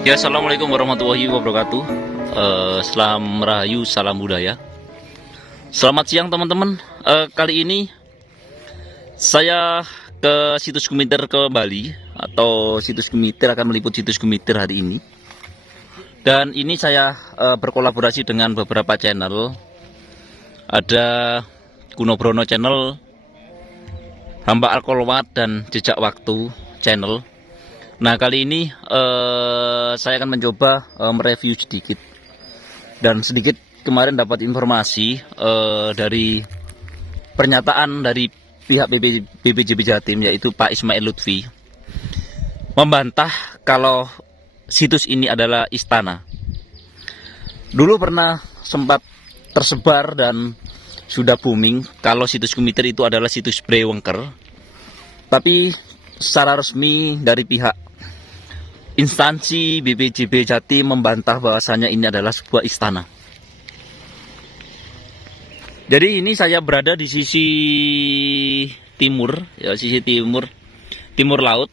Ya, assalamualaikum warahmatullahi wabarakatuh. Salam Rahayu, salam budaya. Selamat siang teman-teman. Kali ini saya ke situs Gumitir ke Bali, atau situs Gumitir akan meliput situs Gumitir hari ini. Dan ini saya berkolaborasi dengan beberapa channel. Ada Kuno Brono channel, Hamba Alkolwat, dan Jejak Waktu channel. Nah, kali ini saya akan mencoba mereview sedikit. Dan sedikit kemarin dapat informasi dari pernyataan dari pihak BPJB Jatim, yaitu Pak Ismail Lutfi, membantah kalau situs ini adalah istana. Dulu pernah sempat tersebar dan sudah booming kalau situs Gumitir itu adalah situs Brewengker. Tapi secara resmi dari pihak instansi BPJB Jatim membantah bahwasanya ini adalah sebuah istana. Jadi ini saya berada di sisi timur, ya, sisi timur laut.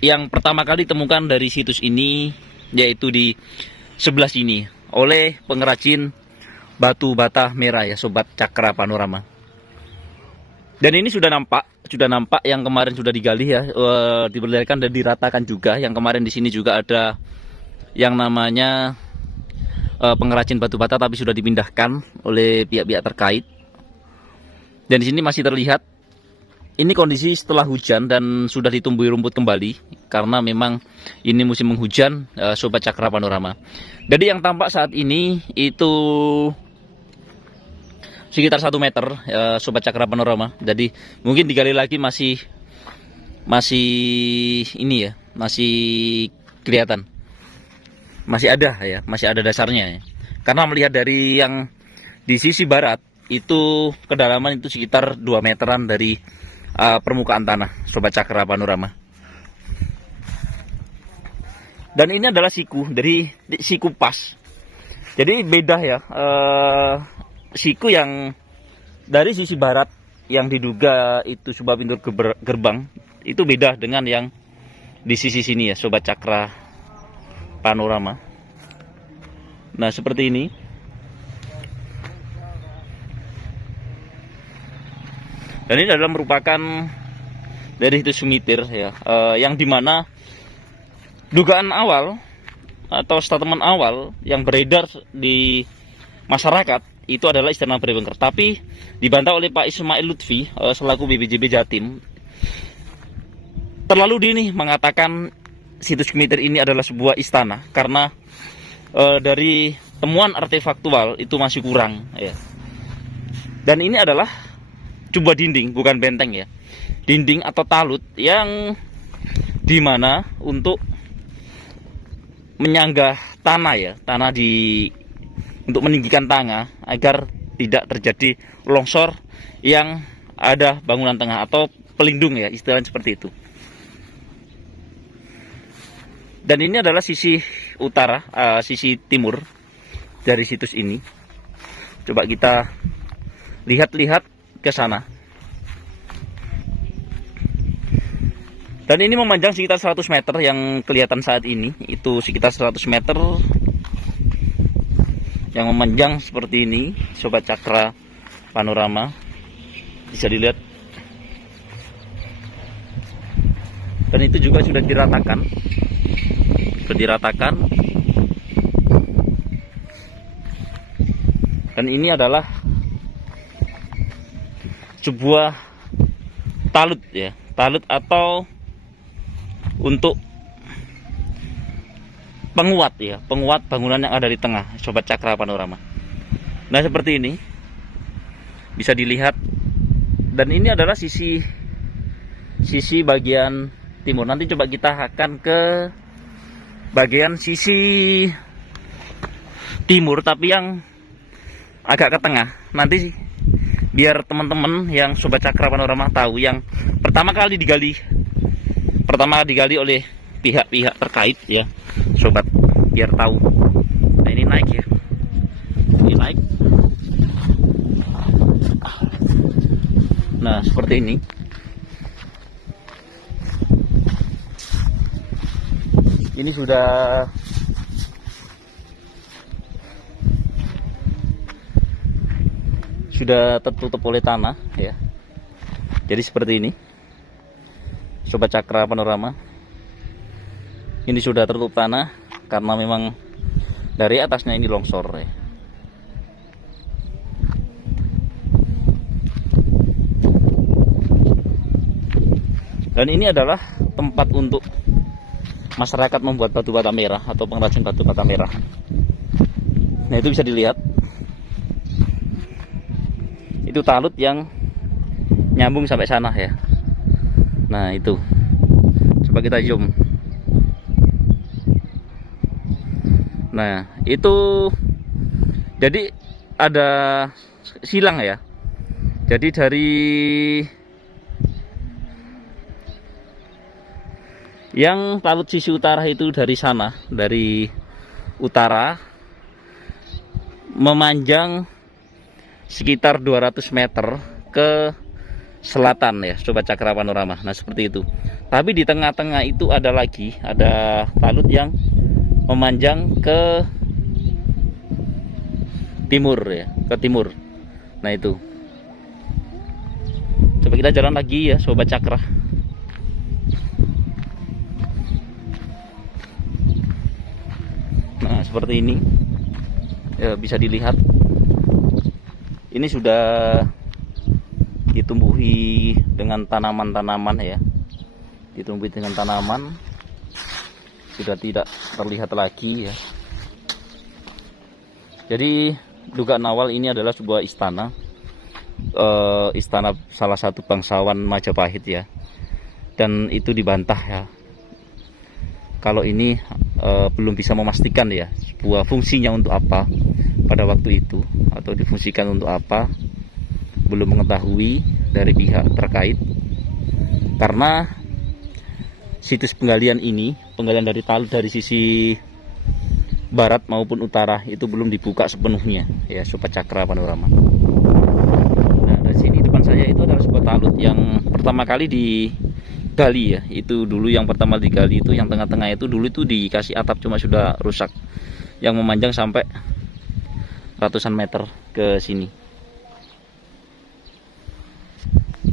Yang pertama kali ditemukan dari situs ini yaitu di sebelah sini oleh pengrajin batu bata merah, ya Sobat Cakra Panorama. Dan ini sudah nampak yang kemarin sudah digali, ya, diberdayakan dan diratakan juga. Yang kemarin di sini juga ada yang namanya pengrajin batu bata, tapi sudah dipindahkan oleh pihak-pihak terkait. Dan di sini masih terlihat ini kondisi setelah hujan dan sudah ditumbuhi rumput kembali karena memang ini musim penghujan, Sobat Cakra Panorama. Jadi yang tampak saat ini itu sekitar 1 meter, Sobat Cakra Panorama. Jadi mungkin digali lagi masih ini, ya, masih kelihatan, masih ada dasarnya, ya. Karena melihat dari yang di sisi barat itu kedalaman itu sekitar 2 meteran dari permukaan tanah, Sobat Cakra Panorama. Dan ini adalah siku dari siku pas. Jadi beda, ya, siku yang dari sisi barat yang diduga itu sebuah pintu gerbang itu beda dengan yang di sisi sini, ya Sobat Cakra Panorama. Nah, seperti ini. Dan ini adalah merupakan dari situs Gumitir, ya, yang dimana dugaan awal atau statement awal yang beredar di masyarakat itu adalah istana Brewengker, tapi dibantah oleh Pak Ismail Lutfi selaku BPJB Jatim. Terlalu dini mengatakan situs Gumitir ini adalah sebuah istana karena dari temuan artefaktual itu masih kurang, ya. Dan ini adalah sebuah dinding, bukan benteng, ya, dinding atau talut yang dimana untuk menyanggah tanah, ya, tanah untuk meninggikan tanah agar tidak terjadi longsor yang ada bangunan tengah atau pelindung, ya, istilahnya seperti itu. Dan ini adalah sisi utara, sisi timur dari situs ini. Coba kita lihat ke sana. Dan ini memanjang sekitar 100 meter yang kelihatan saat ini. Itu sekitar 100 meter yang memanjang seperti ini, Sobat Cakra Panorama. Bisa dilihat. Dan itu juga sudah diratakan. Dan ini adalah sebuah talut, ya, talut atau untuk penguat, ya, penguat bangunan yang ada di tengah, Sobat Cakra Panorama. Nah, seperti ini bisa dilihat. Dan ini adalah sisi bagian timur. Nanti coba kita akan ke bagian sisi timur tapi yang agak ke tengah. Nanti biar teman-teman yang Sobat Cakra Panorama tahu, yang pertama kali digali oleh pihak-pihak terkait, ya Sobat, biar tahu. Nah, ini naik, ya, ini naik. Nah, seperti ini. Ini sudah sudah tertutup oleh tanah ya. Jadi seperti ini Sobat Cakra Panorama, ini sudah tertutup tanah karena memang dari atasnya ini longsor ya. Dan ini adalah tempat untuk masyarakat membuat batu bata merah atau pengrajin batu bata merah. Nah, itu bisa dilihat. Itu talut yang nyambung sampai sana ya. Nah, itu. Coba kita zoom. Nah, itu jadi ada silang ya. Jadi dari yang talut sisi utara itu dari sana, dari utara memanjang sekitar 200 meter ke selatan ya Sobat Cakra Panorama. Nah, seperti itu. Tapi di tengah-tengah itu ada talut yang memanjang ke timur ya, ke timur. Nah, itu. Coba kita jalan lagi ya Sobat Cakra. Nah, seperti ini ya, bisa dilihat ini sudah ditumbuhi dengan tanaman-tanaman ya, ditumbuhi dengan tanaman, sudah tidak terlihat lagi ya. Jadi dugaan awal ini adalah sebuah istana, istana salah satu bangsawan Majapahit ya, dan itu dibantah ya. Kalau ini belum bisa memastikan ya sebuah fungsinya untuk apa pada waktu itu, atau difungsikan untuk apa, belum mengetahui dari pihak terkait. Karena situs penggalian ini, penggalian dari talut dari sisi barat maupun utara itu belum dibuka sepenuhnya ya Sobat Cakra Panorama. Nah, dari sini depan saya itu adalah sebuah talut yang pertama kali digali ya. Itu dulu yang pertama digali itu, yang tengah-tengah itu dulu itu dikasih atap cuma sudah rusak, yang memanjang sampai ratusan meter ke sini.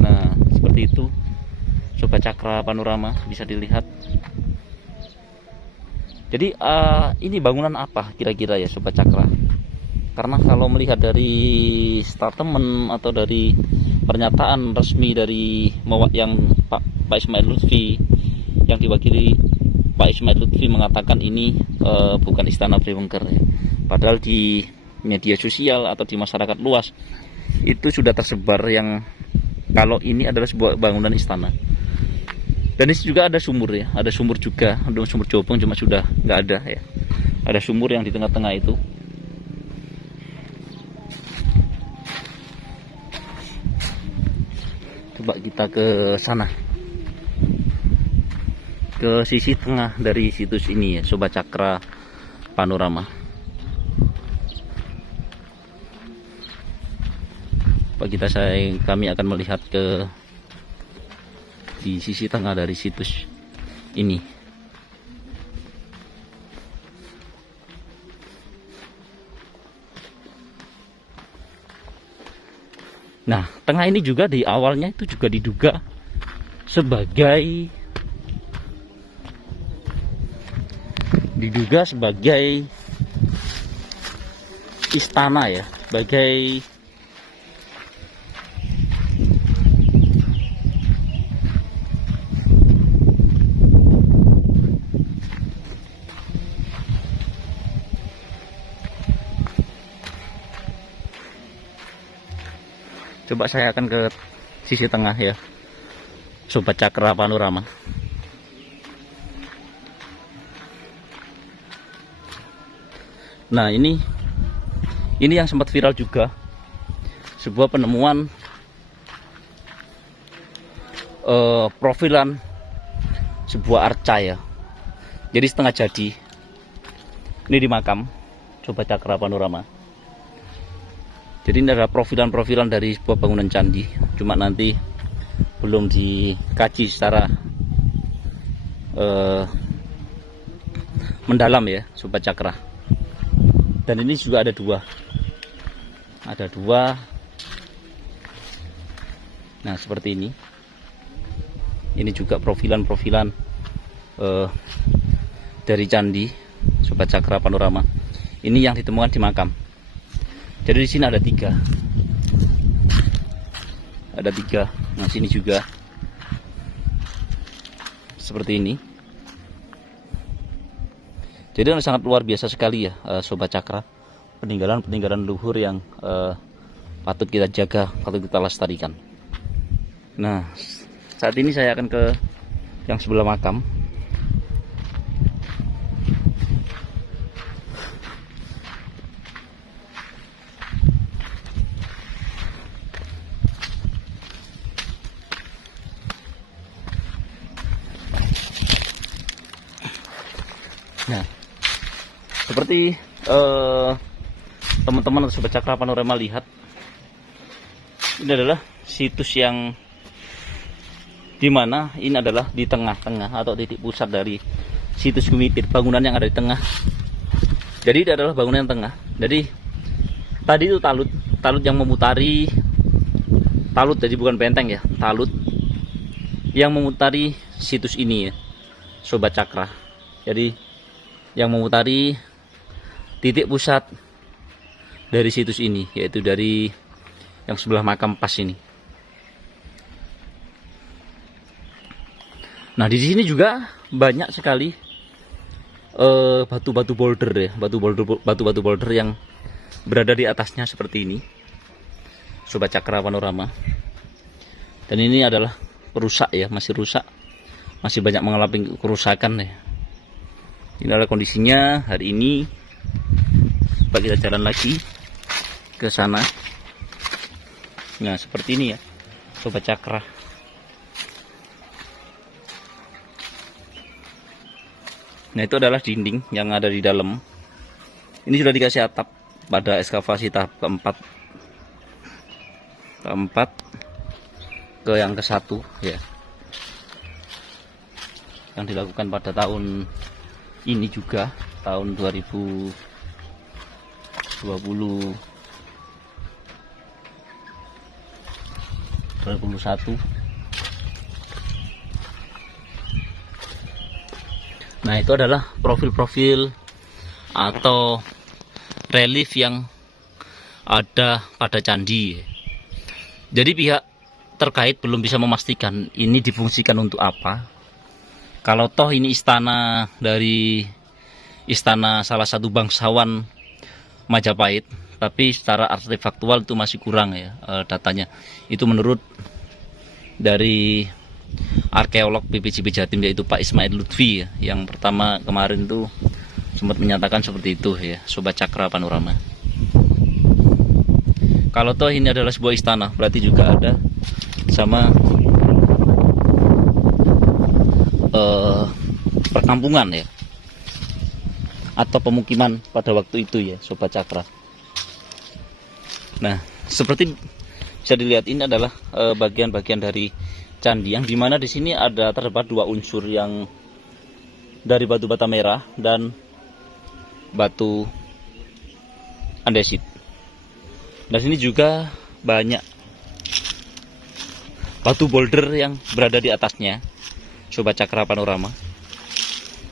Nah, seperti itu Sobat Cakra Panorama, bisa dilihat. Jadi ini bangunan apa kira-kira ya Sobat Cakra? Karena kalau melihat dari statement atau dari pernyataan resmi dari yang Pak Ismail Lutfi, yang diwakili Pak Ismail Lutfi, mengatakan ini bukan istana Brewengker ya. Padahal di media sosial atau di masyarakat luas itu sudah tersebar yang kalau ini adalah sebuah bangunan istana. Dan ini juga ada sumur ya, ada sumur juga, ada sumur Jobong cuma sudah nggak ada ya. Ada sumur yang di tengah-tengah itu. Coba kita ke sana, ke sisi tengah dari situs ini ya Sobat Cakra Panorama. Kami akan melihat ke di sisi tengah dari situs ini. Nah, tengah ini juga di awalnya itu juga diduga sebagai istana ya, sebagai coba saya akan ke sisi tengah ya Sobat Cakra Panorama. Nah, ini yang sempat viral juga, sebuah penemuan profilan sebuah arca ya. Jadi setengah jadi. Ini di makam Sobat Cakra Panorama. Jadi ini adalah profilan-profilan dari sebuah bangunan candi, cuma nanti belum dikaji secara mendalam ya Sobat Cakra. Dan ini juga ada dua Nah, seperti ini. Ini juga profilan-profilan dari candi Sobat Cakra Panorama. Ini yang ditemukan di makam. Jadi di sini ada 3. Ada 3. Nah, sini juga seperti ini. Jadi sangat luar biasa sekali ya, Sobat Cakra. Peninggalan-peninggalan luhur yang patut kita jaga, patut kita lestarikan. Nah, saat ini saya akan ke yang sebelah makam. Nah, seperti teman-teman atau Sobat Cakra Panorama lihat, ini adalah situs yang dimana ini adalah di tengah-tengah atau titik pusat dari situs Gumitir, bangunan yang ada di tengah. Jadi ini adalah bangunan yang tengah. Jadi tadi itu talut yang memutari, talut jadi bukan benteng ya, talut yang memutari situs ini ya, Sobat Cakra. Jadi yang memutari titik pusat dari situs ini, yaitu dari yang sebelah makam pas ini. Nah, di sini juga banyak sekali batu-batu boulder ya, batu-batu boulder yang berada di atasnya seperti ini, Sobat Cakra Panorama. Dan ini adalah rusak ya, masih rusak, masih banyak mengalami kerusakan ya. Ini adalah kondisinya hari ini. Coba kita jalan lagi ke sana. Nah, seperti ini ya, Sobat Cakra. Nah, itu adalah dinding yang ada di dalam. Ini sudah dikasih atap pada ekskavasi tahap keempat ke yang ke-1 ya, yang dilakukan pada tahun ini juga, tahun 2021. Nah, itu adalah profil-profil atau relief yang ada pada candi. Jadi pihak terkait belum bisa memastikan ini difungsikan untuk apa. Kalau toh ini istana dari istana salah satu bangsawan Majapahit, tapi secara artefaktual itu masih kurang ya datanya. Itu menurut dari arkeolog BPJB Jatim, yaitu Pak Ismail Lutfi ya, yang pertama kemarin tuh sempat menyatakan seperti itu ya, Sobat Cakra Panorama. Kalau toh ini adalah sebuah istana, berarti juga ada sama perkampungan ya, atau pemukiman pada waktu itu ya, Sobat Cakra. Nah, seperti bisa dilihat, ini adalah bagian-bagian dari candi, yang dimana di sini ada terdapat 2 unsur, yang dari batu bata merah dan batu andesit. Dan sini juga banyak batu boulder yang berada di atasnya, Sobat Cakra Panorama.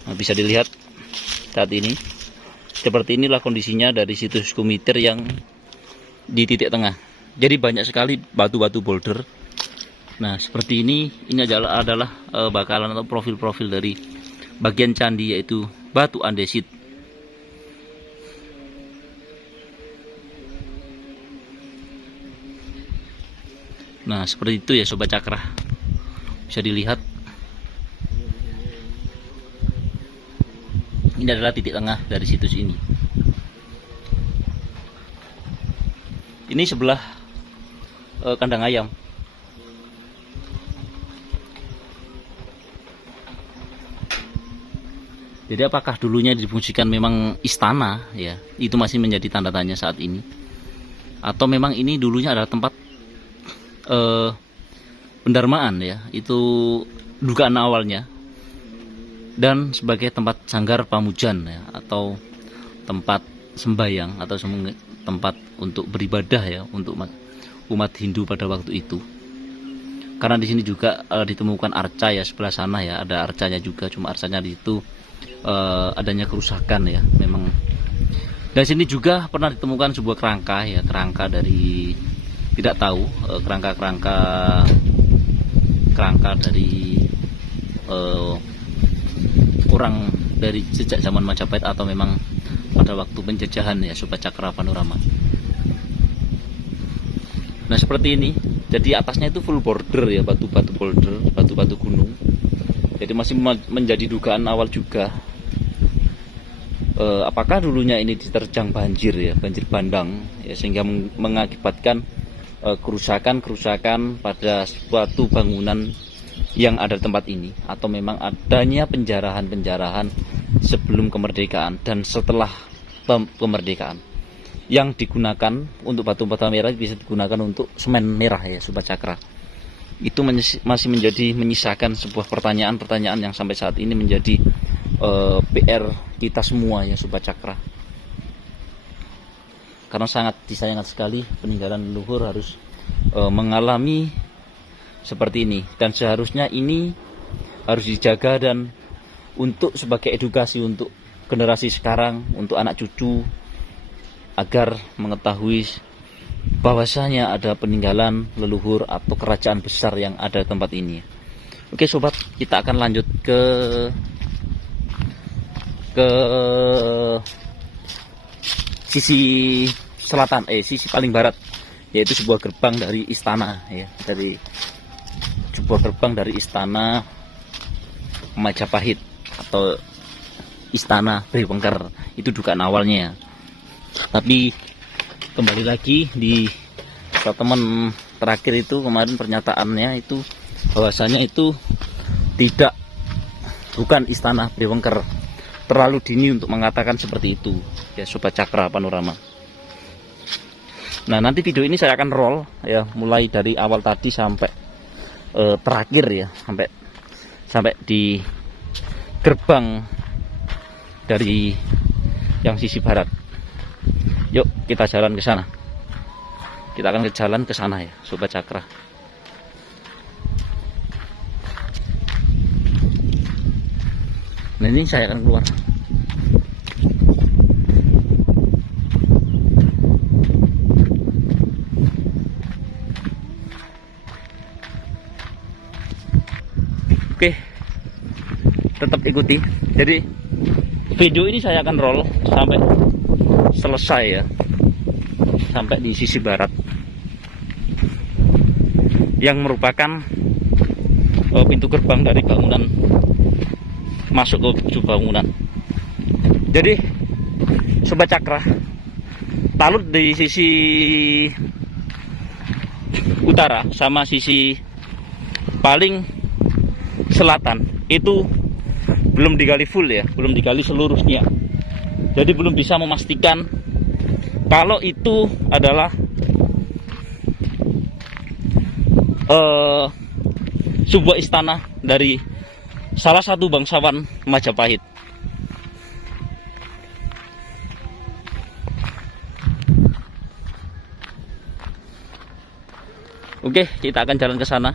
Nah, bisa dilihat saat ini seperti inilah kondisinya dari situs Gumitir yang di titik tengah. Jadi banyak sekali batu-batu boulder. Nah, seperti ini adalah bakalan atau profil-profil dari bagian candi, yaitu batu andesit. Nah, seperti itu ya, Sobat Cakra. Bisa dilihat ini adalah titik tengah dari situs ini. Ini sebelah kandang ayam. Jadi apakah dulunya difungsikan memang istana ya, itu masih menjadi tanda tanya saat ini, atau memang ini dulunya adalah tempat pendarmaan ya, itu dugaan awalnya, dan sebagai tempat sanggar pamujan ya, atau tempat sembayang, atau tempat untuk beribadah ya, untuk umat Hindu pada waktu itu. Karena di sini juga ditemukan arca ya, sebelah sana ya ada arcanya juga, cuma arcanya di situ adanya kerusakan ya memang. Dan sini juga pernah ditemukan sebuah kerangka ya, kerangka dari tidak tahu kerangka dari orang dari sejak zaman Majapahit atau memang pada waktu penjajahan ya, Sobat Cakra Panorama. Nah seperti ini, jadi atasnya itu full border ya, batu-batu boulder, batu-batu gunung. Jadi masih menjadi dugaan awal juga, apakah dulunya ini diterjang banjir ya, banjir bandang ya, sehingga mengakibatkan kerusakan pada suatu bangunan yang ada di tempat ini, atau memang adanya penjarahan sebelum kemerdekaan dan setelah kemerdekaan yang digunakan untuk batu bata merah bisa digunakan untuk semen merah ya, Sobat Cakra. Itu masih menyisakan sebuah pertanyaan-pertanyaan yang sampai saat ini menjadi PR kita semua ya, Sobat Cakra. Karena sangat disayangkan sekali peninggalan leluhur harus mengalami seperti ini, dan seharusnya ini harus dijaga dan untuk sebagai edukasi untuk generasi sekarang, untuk anak cucu, agar mengetahui bahwasanya ada peninggalan leluhur atau kerajaan besar yang ada di tempat ini. Oke sobat, kita akan lanjut ke sisi selatan, sisi paling barat, yaitu sebuah gerbang dari istana ya, dari sebuah gerbang dari istana Majapahit atau istana Brewengker. Itu dugaan awalnya. Tapi kembali lagi di teman terakhir itu kemarin pernyataannya itu bahwasanya itu bukan istana Brewengker. Terlalu dini untuk mengatakan seperti itu ya, Sobat Cakra Panorama. Nah nanti video ini saya akan roll ya, mulai dari awal tadi sampai terakhir ya, sampai di gerbang dari yang sisi barat. Yuk kita jalan ke sana. Kita akan jalan ke sana ya, Sobat Cakra. Nah ini saya akan keluar. Oke, tetap ikuti. Jadi video ini saya akan roll sampai selesai ya, sampai di sisi barat yang merupakan pintu gerbang dari bangunan masuk ke bangunan. Jadi Sobat Cakra, talut di sisi utara sama sisi paling selatan itu belum digali full ya, belum digali seluruhnya. Jadi belum bisa memastikan kalau itu adalah sebuah istana dari salah satu bangsawan Majapahit. Oke, kita akan jalan ke sana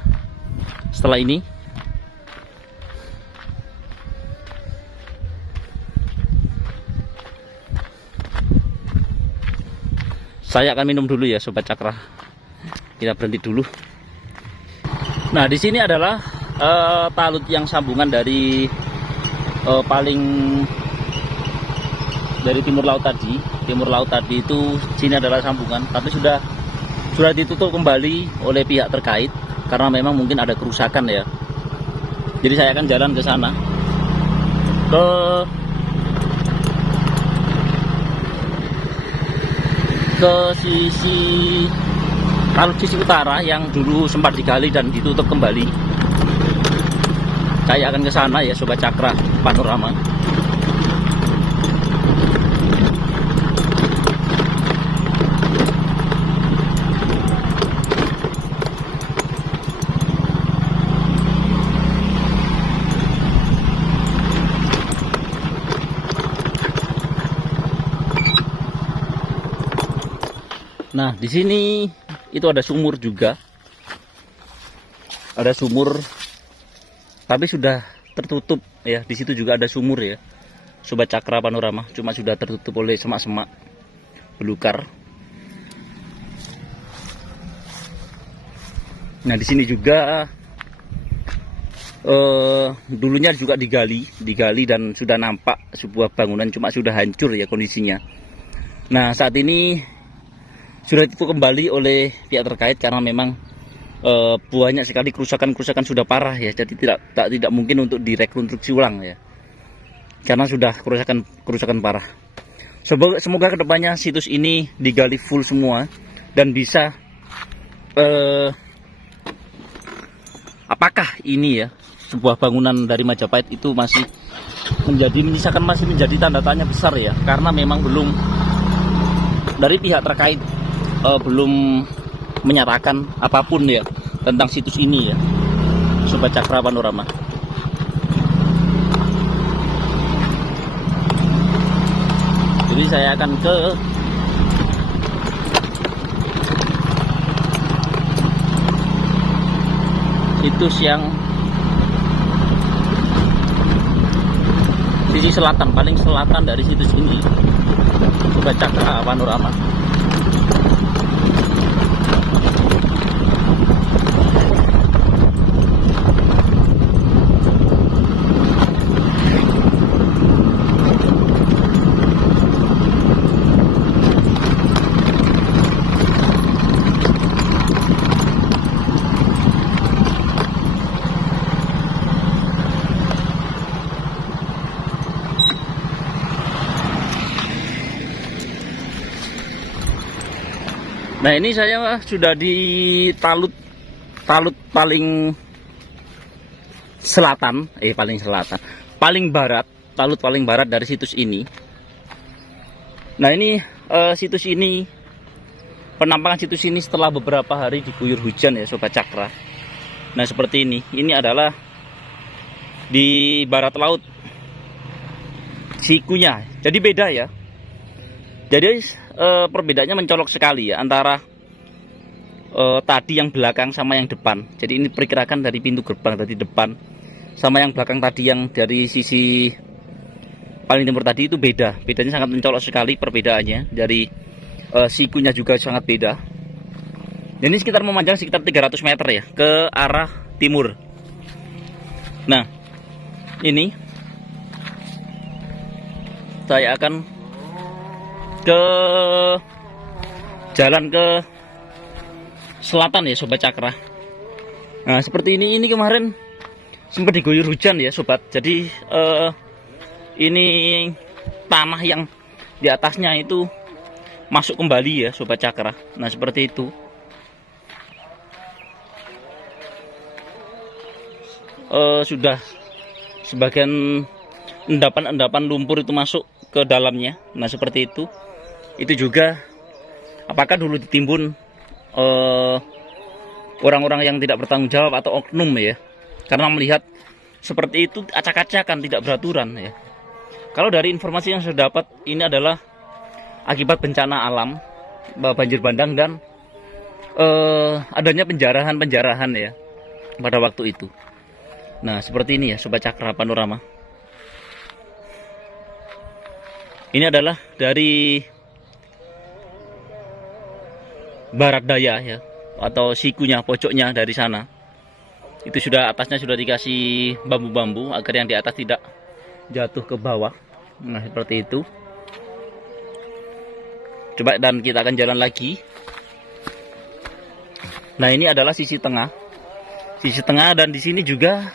setelah ini. Saya akan minum dulu ya, Sobat Cakra. Kita berhenti dulu. Nah, di sini adalah talut yang sambungan dari dari timur laut tadi. Timur laut tadi itu sini adalah sambungan, tapi sudah ditutup kembali oleh pihak terkait karena memang mungkin ada kerusakan ya. Jadi saya akan jalan ke sana, ke sisi utara yang dulu sempat digali dan ditutup kembali. Saya akan ke sana ya, Sobat Cakra Panorama. Nah, di sini itu ada sumur juga. ada sumur, tapi sudah tertutup ya. Di situ juga ada sumur ya, Sobat Cakra Panorama, cuma sudah tertutup oleh semak-semak belukar. Nah, di sini juga dulunya juga digali dan sudah nampak sebuah bangunan, cuma sudah hancur ya kondisinya. Nah, saat ini sudah ditutup kembali oleh pihak terkait karena memang banyak sekali kerusakan sudah parah ya. Jadi tidak mungkin untuk direkonstruksi ulang ya, karena sudah kerusakan parah. Semoga kedepannya situs ini digali full semua dan bisa apakah ini ya sebuah bangunan dari Majapahit itu masih menjadi tanda tanya besar ya, karena memang belum dari pihak terkait belum menyatakan apapun ya tentang situs ini ya, Sobat Cakra Panorama. Jadi saya akan ke situs yang sisi selatan, paling selatan dari situs ini, Sobat Cakra Panorama. Nah, ini saya sudah di talut paling selatan, paling barat, talut paling barat dari situs ini. Nah, ini situs ini, penampakan situs ini setelah beberapa hari diguyur hujan ya, Sobat Cakra. Nah, seperti ini adalah di barat laut sikunya, jadi beda ya. Jadi perbedaannya mencolok sekali ya antara tadi yang belakang sama yang depan. Jadi ini perkirakan dari pintu gerbang dari depan sama yang belakang tadi yang dari sisi paling timur tadi itu beda. Bedanya sangat mencolok sekali perbedaannya. Dari sikunya juga sangat beda. Dan ini sekitar memanjang sekitar 300 meter ya ke arah timur. Nah, ini saya akan ke jalan ke selatan ya, Sobat Cakra. Nah, seperti ini kemarin sempat diguyur hujan ya, Sobat. Jadi ini tanah yang di atasnya itu masuk kembali ya, Sobat Cakra. Nah, seperti itu. Sudah sebagian endapan lumpur itu masuk ke dalamnya. Nah, seperti itu. Itu juga apakah dulu ditimbun orang-orang yang tidak bertanggung jawab atau oknum ya, karena melihat seperti itu acak-acakan, tidak beraturan ya. Kalau dari informasi yang saya dapat, ini adalah akibat bencana alam, banjir bandang dan adanya penjarahan ya pada waktu itu. Nah, seperti ini ya, Sobat Cakra Panorama. Ini adalah dari barat daya ya, atau sikunya, pojoknya dari sana. Itu sudah, atasnya sudah dikasih bambu-bambu agar yang di atas tidak jatuh ke bawah. Nah, seperti itu. Coba, dan kita akan jalan lagi. Nah, ini adalah sisi tengah. Sisi tengah, dan di sini juga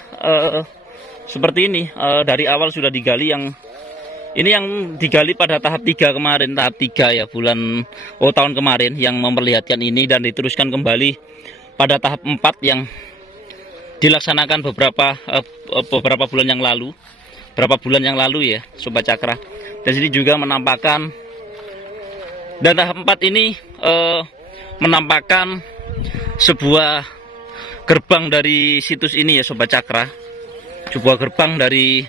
seperti ini. Dari awal sudah digali ini yang digali pada tahap 3 kemarin, tahap 3 ya, tahun kemarin yang memperlihatkan ini, dan diteruskan kembali pada tahap 4 yang dilaksanakan beberapa bulan yang lalu. Berapa bulan yang lalu ya, Sobat Cakra. Dan sini juga menampakkan, dan tahap 4 ini menampakkan sebuah gerbang dari situs ini ya, Sobat Cakra. Sebuah gerbang dari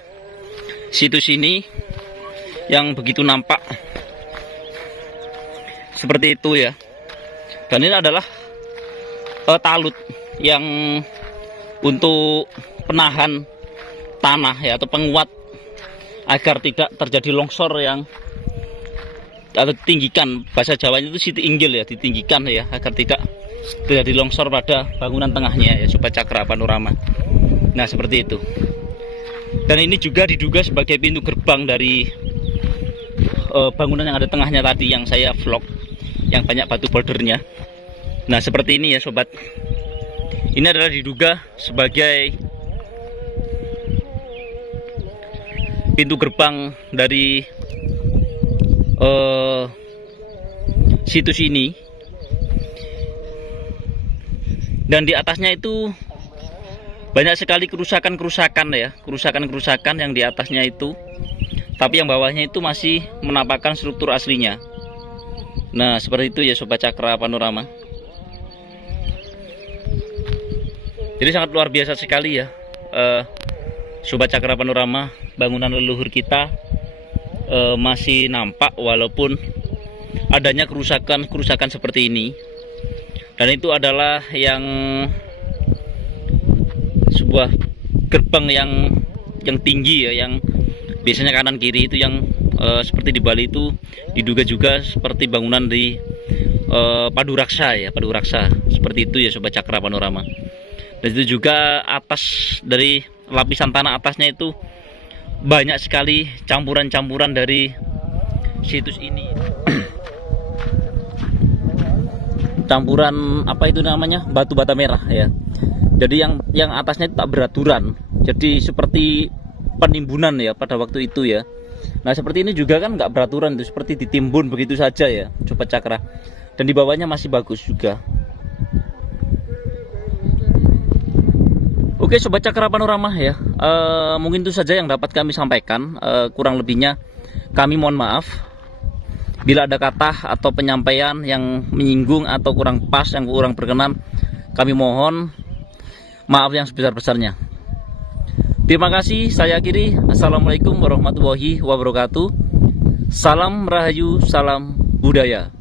situs ini yang begitu nampak seperti itu ya. Dan ini adalah talut yang untuk penahan tanah ya, atau penguat agar tidak terjadi longsor yang atau ditinggikan, bahasa Jawanya itu siti inggil ya, ditinggikan ya, agar tidak terjadi longsor pada bangunan tengahnya ya, Sobat Cakra Panorama. Nah seperti itu. Dan ini juga diduga sebagai pintu gerbang dari bangunan yang ada tengahnya tadi yang saya vlog, yang banyak batu bouldernya. Nah seperti ini ya sobat, ini adalah diduga sebagai pintu gerbang dari situs ini. Dan di atasnya itu banyak sekali kerusakan-kerusakan ya, kerusakan-kerusakan yang di atasnya itu, tapi yang bawahnya itu masih menampakkan struktur aslinya. Nah seperti itu ya Sobat Cakra Panorama. Jadi sangat luar biasa sekali ya Sobat Cakra Panorama, bangunan leluhur kita masih nampak walaupun adanya kerusakan-kerusakan seperti ini. Dan itu adalah yang sebuah gerbang yang tinggi ya, yang biasanya kanan kiri itu yang seperti di Bali itu diduga juga seperti bangunan di Paduraksa ya, Paduraksa. Seperti itu ya Sobat Cakra Panorama. Dan itu juga atas dari lapisan tanah atasnya itu banyak sekali campuran-campuran dari situs ini. Campuran apa itu namanya, batu bata merah ya. Jadi yang atasnya itu tak beraturan, jadi seperti penimbunan ya pada waktu itu ya. Nah seperti ini juga kan nggak beraturan, itu seperti ditimbun begitu saja ya Sobat Cakra. Dan di bawahnya masih bagus juga. Oke Sobat Cakra Panorama ya, mungkin itu saja yang dapat kami sampaikan. Kurang lebihnya kami mohon maaf bila ada kata atau penyampaian yang menyinggung atau kurang pas, yang kurang berkenan. Kami mohon maaf yang sebesar-besarnya. Terima kasih, saya akhiri. Assalamualaikum warahmatullahi wabarakatuh. Salam Rahayu, salam budaya.